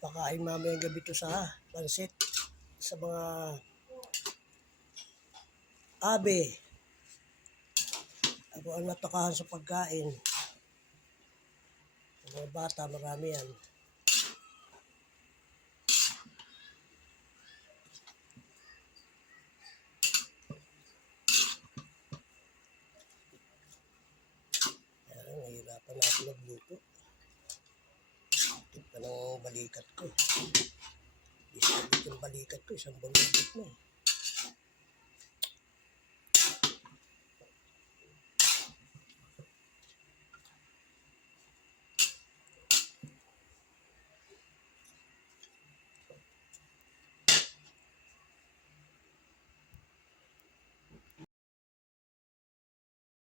Kain mamayang gabi to sa pansit sa mga abe. Ako ang natakahan sa pagkain. Mga bata, marami yan. Kaya nahihirapan na ako magluto. Balikat ko. Isabit yung balikat ko, isang balubot na.